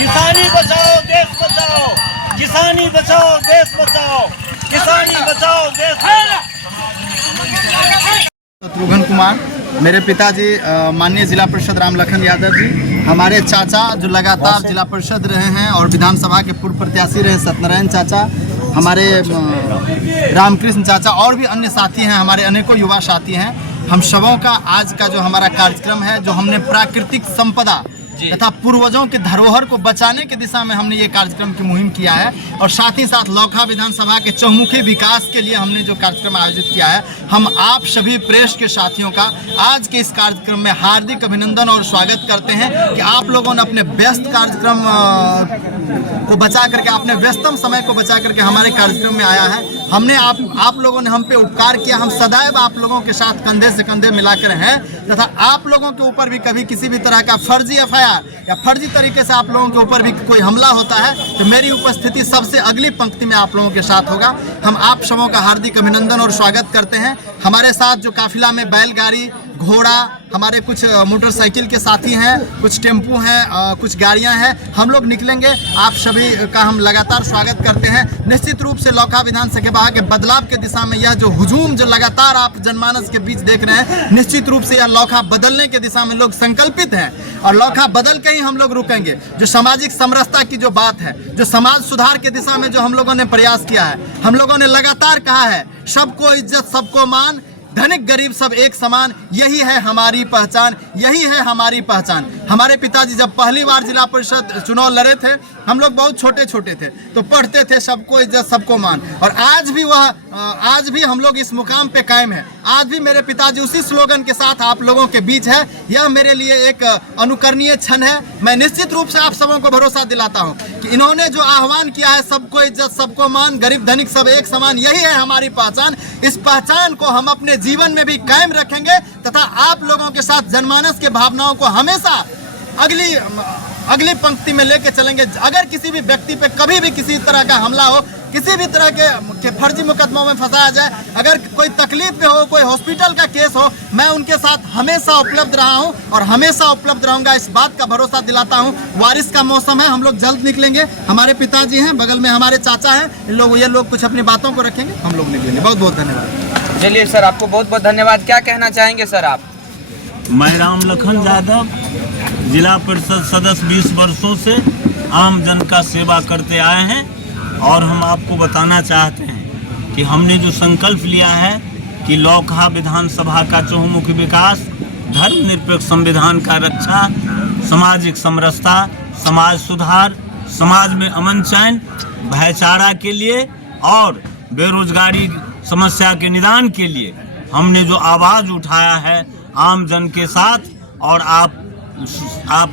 किसानी बचाओ देश बचाओ, किसानी बचाओ देश बचाओ, किसानी बचाओ देश बचाओ। शत्रुघ्न कुमार, मेरे पिताजी माननीय जिला परिषद राम लखन यादव जी, हमारे चाचा जो लगातार जिला परिषद रहे हैं और विधानसभा के पूर्व प्रत्याशी रहे सत्यनारायण चाचा, हमारे रामकृष्ण चाचा और भी अन्य साथी हैं, हमारे अनेकों युवा साथी हैं। हम सबों का आज का जो हमारा कार्यक्रम है, जो हमने प्राकृतिक संपदा तथा पूर्वजों के धरोहर को बचाने की दिशा में हमने ये कार्यक्रम की मुहिम किया है और साथ ही साथ लौखा विधानसभा के चहुमुखी विकास के लिए हमने जो कार्यक्रम आयोजित किया है, हम आप सभी प्रेस के साथियों का आज के इस कार्यक्रम में हार्दिक अभिनंदन और स्वागत करते हैं कि आप लोगों ने अपने व्यस्त कार्यक्रम को बचा करके, अपने व्यस्तम समय को बचा करके हमारे कार्यक्रम में आया है। हमने आप लोगों ने हम पे उपकार किया, हम सदैव आप लोगों के साथ कंधे से कंधे मिलाकर हैं तथा आप लोगों के ऊपर भी कभी किसी भी तरह का फर्जी एफआईआर या फर्जी तरीके से आप लोगों के ऊपर भी कोई हमला होता है तो मेरी उपस्थिति सबसे अगली पंक्ति में आप लोगों के साथ होगा। हम आप सबों का हार्दिक अभिनंदन और स्वागत करते हैं। हमारे साथ जो काफिला में बैलगाड़ी, घोड़ा, हमारे कुछ मोटरसाइकिल के साथी हैं, कुछ टेम्पू हैं, कुछ गाड़ियां हैं, हम लोग निकलेंगे। आप सभी का हम लगातार स्वागत करते हैं। निश्चित रूप से लौखा विधानसभा के बदलाव के दिशा में यह जो हुजूम जो लगातार आप जनमानस के बीच देख रहे हैं, निश्चित रूप से यह लौखा बदलने के दिशा में लोग संकल्पित हैं और लौखा बदल के ही हम लोग रुकेंगे। जो सामाजिक समरसता की जो बात है, जो समाज सुधार के दिशा में जो हम लोगों ने प्रयास किया है, हम लोगों ने लगातार कहा है सबको इज्जत सबको मान, धनिक गरीब सब एक समान, यही है हमारी पहचान, यही है हमारी पहचान। हमारे पिताजी जब पहली बार जिला परिषद चुनाव लड़े थे, हम लोग बहुत छोटे छोटे थे तो पढ़ते थे सबको इज्जत सबको मान, और आज भी हम लोग इस मुकाम पे कायम है। आज भी मेरे पिताजी उसी स्लोगन के साथ आप लोगों के बीच है। यह मेरे लिए एक अनुकरणीय क्षण है। मैं निश्चित रूप से आप सबों को भरोसा दिलाता हूँ कि इन्होंने जो आह्वान किया है सबको इज्जत सबको मान, गरीब धनिक सब एक समान, यही है हमारी पहचान। इस पहचान को हम अपने जीवन में भी कायम रखेंगे तथा आप लोगों के साथ जनमानस के भावनाओं को हमेशा अगली पंक्ति में लेके चलेंगे। अगर किसी भी व्यक्ति पे कभी भी किसी तरह का हमला हो, किसी भी तरह के फर्जी मुकदमों में फंसाया जाए, अगर कोई तकलीफ में हो, कोई हॉस्पिटल का केस हो, मैं उनके साथ हमेशा उपलब्ध रहा हूं और हमेशा उपलब्ध रहूंगा। इस बात का भरोसा दिलाता हूं। बारिश का मौसम है, हम लोग जल्द निकलेंगे। हमारे पिताजी हैं, बगल में हमारे चाचा हैं, ये लोग कुछ अपनी बातों को रखेंगे, हम लोग निकलेंगे। बहुत बहुत धन्यवाद। चलिए सर, आपको बहुत बहुत धन्यवाद। क्या कहना चाहेंगे सर आप? मैं राम लखन यादव, जिला परिषद सदस्य 20 वर्षों से आम जन का सेवा करते आए हैं और हम आपको बताना चाहते हैं कि हमने जो संकल्प लिया है कि लौखा विधानसभा का चहुमुखी विकास, धर्मनिरपेक्ष संविधान का रक्षा, सामाजिक समरसता, समाज सुधार, समाज में अमन चैन, भाईचारा के लिए और बेरोजगारी समस्या के निदान के लिए हमने जो आवाज़ उठाया है आम जन के साथ, और आप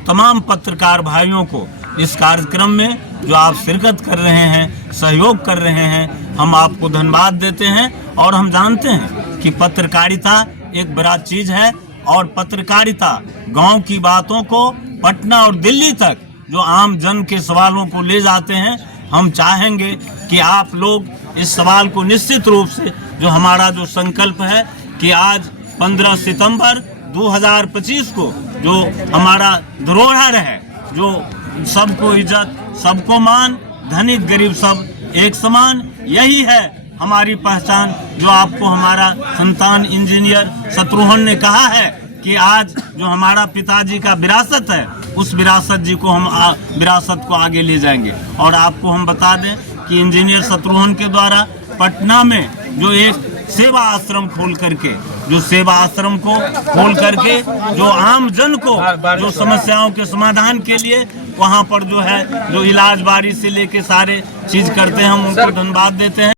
तमाम पत्रकार भाइयों को इस कार्यक्रम में जो आप शिरकत कर रहे हैं, सहयोग कर रहे हैं, हम आपको धन्यवाद देते हैं। और हम जानते हैं कि पत्रकारिता एक बड़ा चीज़ है और पत्रकारिता गांव की बातों को पटना और दिल्ली तक जो आम जन के सवालों को ले जाते हैं। हम चाहेंगे कि आप लोग इस सवाल को निश्चित रूप से, जो हमारा जो संकल्प है कि आज 15 सितंबर 2025 को जो हमारा धरोहर है, जो सबको इज्जत सबको मान, धनिक गरीब सब एक समान, यही है हमारी पहचान। जो आपको हमारा संतान इंजीनियर शत्रुघ्न ने कहा है कि आज जो हमारा पिताजी का विरासत है, उस विरासत को आगे ले जाएंगे। और आपको हम बता दें कि इंजीनियर शत्रुघ्न के द्वारा पटना में जो एक सेवा आश्रम खोल करके जो आम जन को जो समस्याओं के समाधान के लिए वहाँ पर जो है जो इलाज बारी से लेके सारे चीज करते हैं, हम उनको धन्यवाद देते हैं।